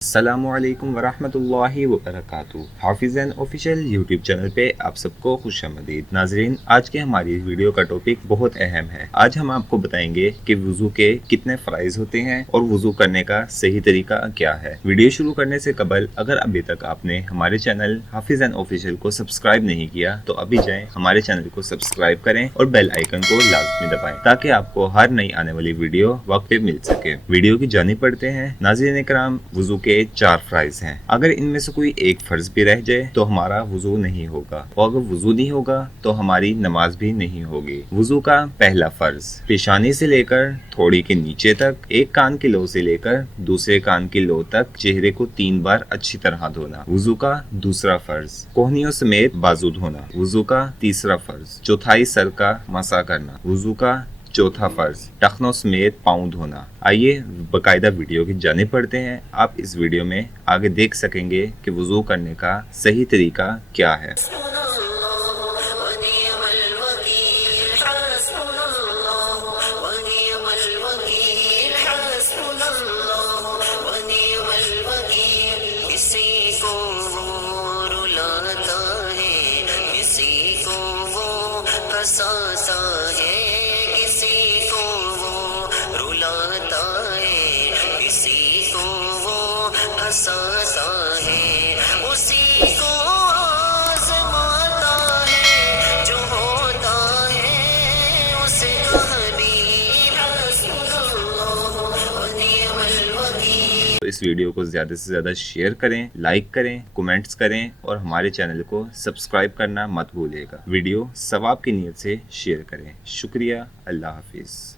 अस्सलामुअलैकुम वरहमतुल्लाहि वबरकातुहू। हाफिज़ैन official YouTube channel पे आप सबको खुशामदीद। नाज़रीन, आज के हमारी वीडियो का टॉपिक बहुत अहम है। आज हम आपको बताएंगे कि वुज़ू के कितने फ़राइज़ होते हैं और वुज़ू करने का सही तरीका क्या है। वीडियो शुरू करने से कबल अगर अभी तक आपने हमारे चैनल हाफिज़ैन ऑफिशियल को सब्सक्राइब नहीं किया तो अभी जाएं, हमारे चैनल को सब्सक्राइब करें और बेल आइकन को लाजमी दबाएं ताकि आपको हर नई आने वाली वीडियो वक्त पे मिल सके। वीडियो की जानिब पढ़ते हैं। नाज़रीन इकराम, वुज़ू के 4 फ़राइज़ हैं। अगर इनमें से कोई एक फर्ज भी रह जाए तो हमारा वुज़ू नहीं होगा, और अगर वुज़ू नहीं होगा तो हमारी नमाज भी नहीं होगी। वुज़ू का पहला फर्ज, पेशानी से लेकर थोड़ी के नीचे तक, एक कान की लो से लेकर दूसरे कान की लो तक चेहरे को 3 बार अच्छी तरह धोना। वुज़ू का दूसरा फर्ज, कोहनियों समेत बाजू धोना। वुज़ू का तीसरा फर्ज, चौथाई सर का मसा करना। वुज़ू का चौथा फर्ज, टखनों समेत पाँव धोना। आइए बकायदा वीडियो की जानिब पढ़ते हैं। आप इस वीडियो में आगे देख सकेंगे कि वुज़ू करने का सही तरीका क्या है। तो इस वीडियो को ज़्यादा से ज़्यादा शेयर करें, लाइक करें, कमेंट्स करें और हमारे चैनल को सब्सक्राइब करना मत भूलिएगा। वीडियो सवाब की नीयत से शेयर करें। शुक्रिया। अल्लाह हाफिज़।